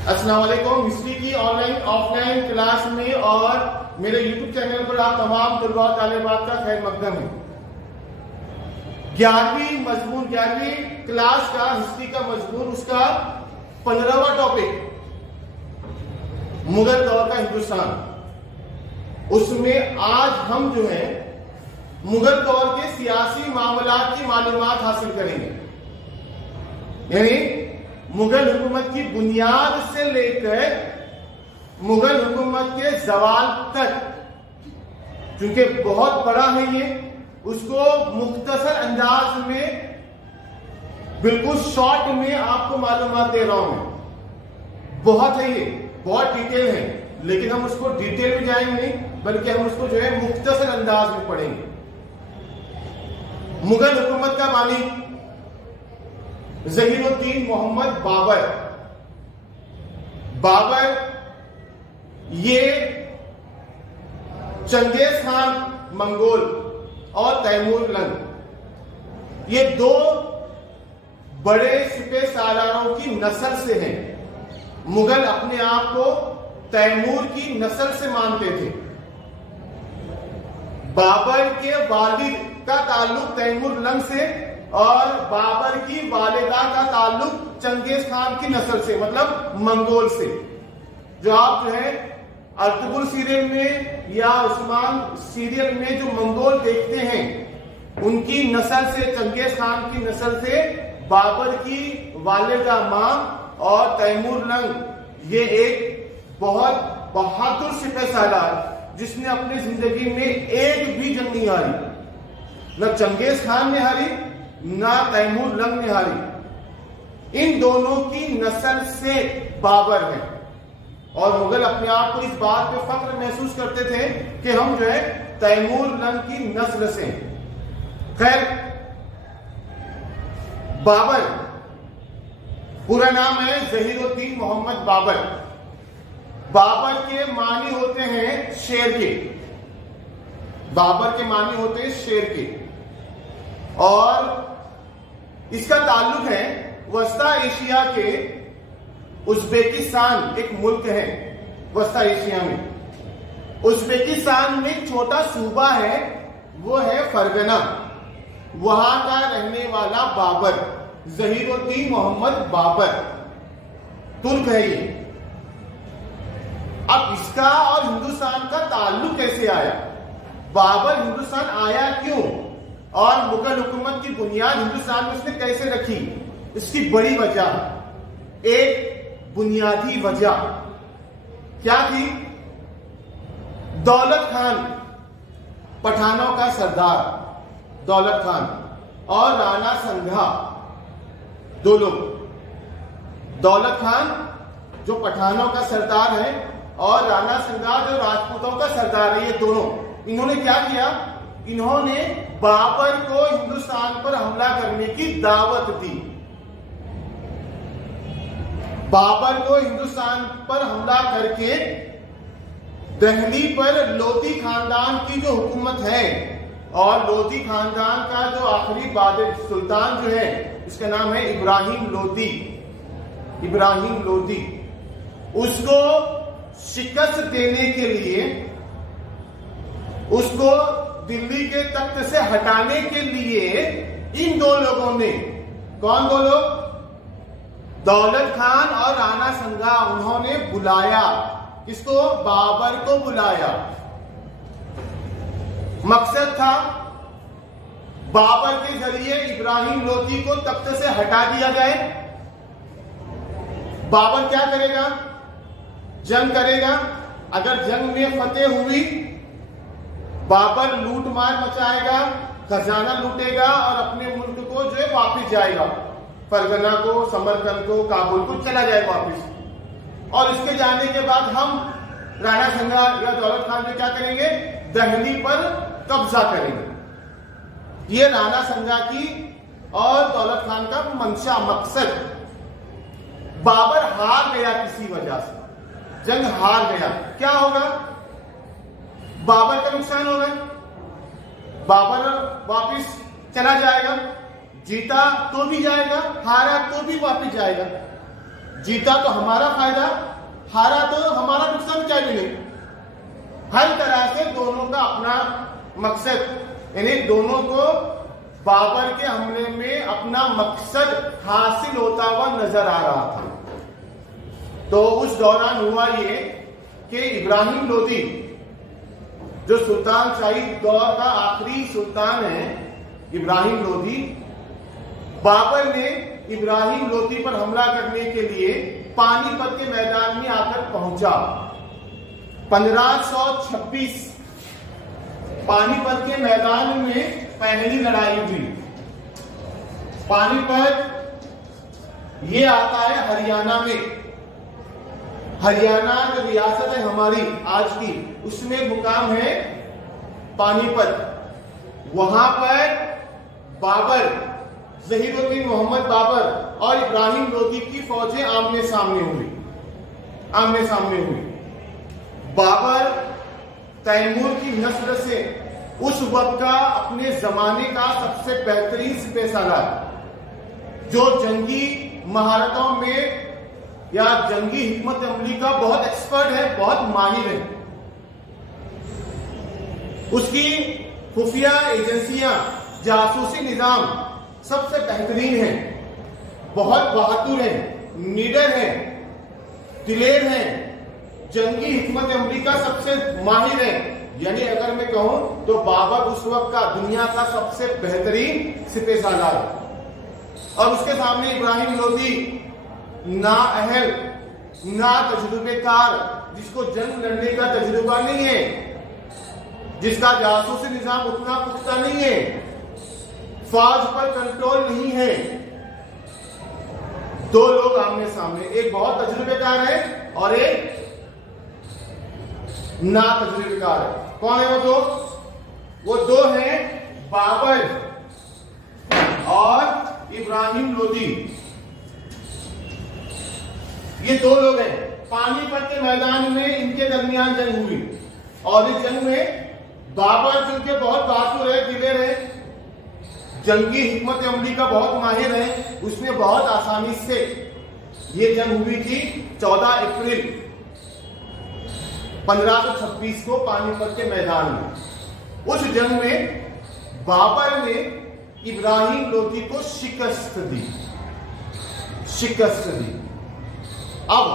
अस्सलाम वालेकुम। हिस्ट्री की ऑनलाइन ऑफलाइन क्लास में और मेरे यूट्यूब चैनल पर आप तमाम तलबा तालिबात का खैर मकदम है। 11वीं क्लास का हिस्ट्री का मजमून, उसका 15वां टॉपिक मुगल दौर का हिंदुस्तान। उसमें आज हम जो है मुगल दौर के सियासी मामलात की मालूमात हासिल करेंगे, यानी मुगल हुकूमत की बुनियाद से लेकर मुगल हुकूमत के जवाल तक। क्योंकि बहुत बड़ा है ये, उसको मुख्तसर अंदाज में बिल्कुल शॉर्ट में आपको मालूमात दे रहा हूं मैं। बहुत है ये, बहुत डिटेल है, लेकिन हम उसको डिटेल में जाएंगे नहीं, बल्कि हम उसको जो है मुख्तसर अंदाज में पढ़ेंगे। मुगल हुकूमत का बानी ज़हीरुद्दीन मोहम्मद बाबर। ये चंगेज खान मंगोल और तैमूर लंग, ये दो बड़े सिपह सालारों की नस्ल से हैं। मुगल अपने आप को तैमूर की नस्ल से मानते थे। बाबर के वालिद का ताल्लुक तैमूर लंग से और बाबर की वालिदा का ताल्लुक चंगेज खान की नस्ल से, मतलब मंगोल से। जो आप जो है अर्तुगरुल सीरियल में या उस्मान सीरियल में जो मंगोल देखते हैं, उनकी नस्ल से, चंगेज खान की नस्ल से बाबर की वालिदा मां और तैमूर लंग, ये एक बहुत बहादुर सिपह सालार जिसने अपनी जिंदगी में एक भी जंग नहीं हारी। न चंगेज खान ने हारी, ना तैमूर लंग ने हारी। इन दोनों की नस्ल से बाबर है, और मुगल अपने आप को इस बात पे फख्र महसूस करते थे कि हम जो है तैमूर लंग की नस्ल से। खैर, बाबर पूरा नाम है ज़हीरुद्दीन मोहम्मद बाबर। बाबर के मानी होते हैं शेर के। बाबर के मानी होते हैं शेर के, और इसका ताल्लुक है वस्ता एशिया के उज़्बेकिस्तान, एक मुल्क है वस्ता एशिया में। उज़्बेकिस्तान में छोटा सूबा है, वो है फरगना। वहां का रहने वाला बाबर, ज़हीरुद्दीन मोहम्मद बाबर, तुर्क है ये। अब इसका और हिंदुस्तान का ताल्लुक कैसे आया? बाबर हिंदुस्तान आया क्यों, और मुगल हुकूमत की बुनियाद हिंदुस्तान में उसने कैसे रखी? इसकी बड़ी वजह, एक बुनियादी वजह क्या थी? दौलत खान, पठानों का सरदार दौलत खान, और राणा संघा, दो लोग। दौलत खान जो पठानों का सरदार है, और राणा संघा जो राजपूतों का सरदार है, ये दोनों, इन्होंने क्या किया? इन्होंने बाबर को हिंदुस्तान पर हमला करने की दावत दी। बाबर को हिंदुस्तान पर हमला करके दिल्ली पर लोधी खानदान की जो हुकूमत है, और लोधी खानदान का जो आखिरी बादशाह सुल्तान जो है, इसका नाम है इब्राहिम लोधी। इब्राहिम लोधी, उसको शिकस्त देने के लिए, उसको दिल्ली के तख्त से हटाने के लिए इन दो लोगों ने, कौन दो लोग? दौलत खान और राणा संघा, उन्होंने बुलाया किसको? बाबर को बुलाया। मकसद था बाबर के जरिए इब्राहिम लोधी को तख्त से हटा दिया जाए। बाबर क्या करेगा? जंग करेगा। अगर जंग में फतेह हुई, बाबर लूट मार मचाएगा, खजाना लूटेगा और अपने मुल्क को जो है वापिस जाएगा, फरगना को, समरकंद को, काबुल को चला जाएगा वापिस। और इसके जाने के बाद हम राणा संघा या दौलत खान जो क्या करेंगे? दिल्ली पर कब्जा करेंगे। ये राणा संघा की और दौलत खान का मंशा, मकसद। बाबर हार गया, किसी वजह से जंग हार गया। क्या होगा? बाबर का नुकसान होगा, बाबर वापिस चला जाएगा, जीता तो भी जाएगा, हारा तो भी वापिस जाएगा। जीता तो हमारा फायदा, हारा तो हमारा नुकसान, क्या मिले। हर तरह से दोनों का अपना मकसद, यानी दोनों को बाबर के हमले में अपना मकसद हासिल होता हुआ नजर आ रहा था। तो उस दौरान हुआ ये कि इब्राहिम लोदी, जो सुल्तान शाही दौर का आखिरी सुल्तान है इब्राहिम लोदी, बाबर ने इब्राहिम लोदी पर हमला करने के लिए पानीपत के मैदान में आकर पहुंचा। 1526 पानीपत के मैदान में पहली लड़ाई हुई। पानीपत ये आता है हरियाणा में। हरियाणा जो रियासत है हमारी आज की, उसमें मुकाम है पानीपत। वहां पर बाबर, जहीरुद्दीन मोहम्मद बाबर और इब्राहिम लोदी की फौजें आमने सामने हुई। बाबर तैमूर की नस्ल से उस वक्त का अपने जमाने का सबसे बेहतरीन सिपहसालार, जो जंगी महारतों में या जंगी हिकमत अमली का बहुत एक्सपर्ट है, बहुत माहिर है। उसकी खुफिया एजेंसियां, जासूसी निजाम सबसे बेहतरीन है, बहुत बहादुर है, निडर है, दिलेर है, जंगी हिकमत अमली का सबसे माहिर है। यानी अगर मैं कहूं तो बाबर उस वक्त का दुनिया का सबसे बेहतरीन सिपहसालार है। और उसके सामने इब्राहिम लोदी, ना अहल, ना तजुर्बेकार, जिसको जंग लड़ने का तजुर्बा नहीं है, जिसका जासूसी निजाम उतना पुख्ता नहीं है, फौज पर कंट्रोल नहीं है। दो लोग आमने सामने, एक बहुत तजुर्बेकार है और एक ना तजुर्बेकार है। कौन है वो दो? वो दो हैं बाबर और इब्राहिम लोदी। ये दो लोग हैं। पानीपत के मैदान में इनके दरमियान जंग हुई और इस जंग में बाबर, जो कि बहुत बहादुर है, दिलेर है, जंगी हिकमत अमली का बहुत माहिर है, उसने बहुत आसानी से ये जंग हुई थी 14 अप्रैल 1526 को पानीपत के मैदान में। उस जंग में बाबर ने इब्राहिम लोदी को शिकस्त दी। अब